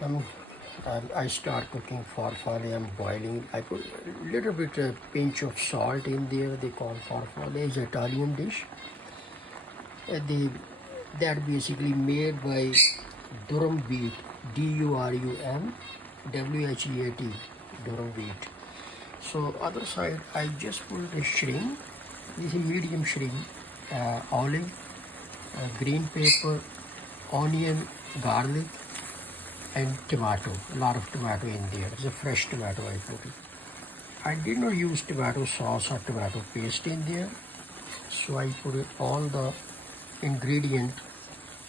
Um, I start cooking farfalle. I'm boiling. I put a little bit a pinch of salt in there. They call farfalle is Italian dish. They that basically made by Durum wheat, Durum wheat, Durum wheat. So other side, I just put the shrimp. This is medium shrimp, olive, green pepper, onion, garlic, and tomato. A lot of tomato in there. It's a fresh tomato I put it. I did not use tomato sauce or tomato paste in there, so I put it, all the ingredient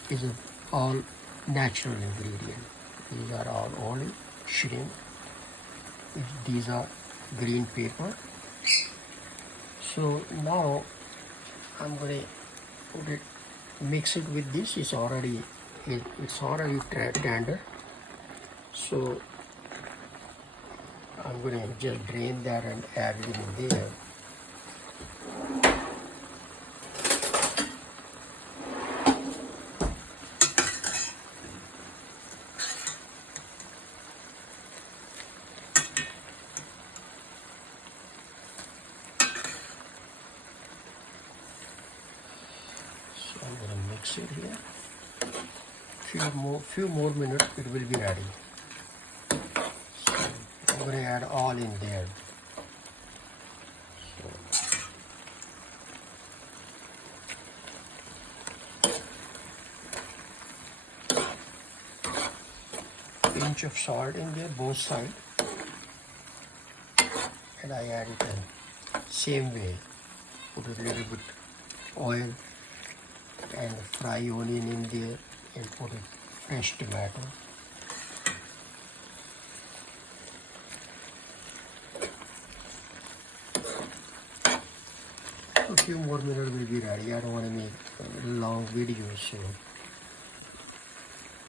is all natural ingredient. These are all olive, shrimp. These are green pepper. So now I'm gonna put it, mix it with this. It's already tender. So I'm gonna just drain that and add it in there. So I'm gonna mix it here. Few more minutes, it will be ready. So I'm gonna add all in there. Pinch of salt in there, both sides, and I add it in same way. Put a little bit oil and fry onion in there and put a fresh tomato. A few more minutes will be ready. I don't want to make a long video, so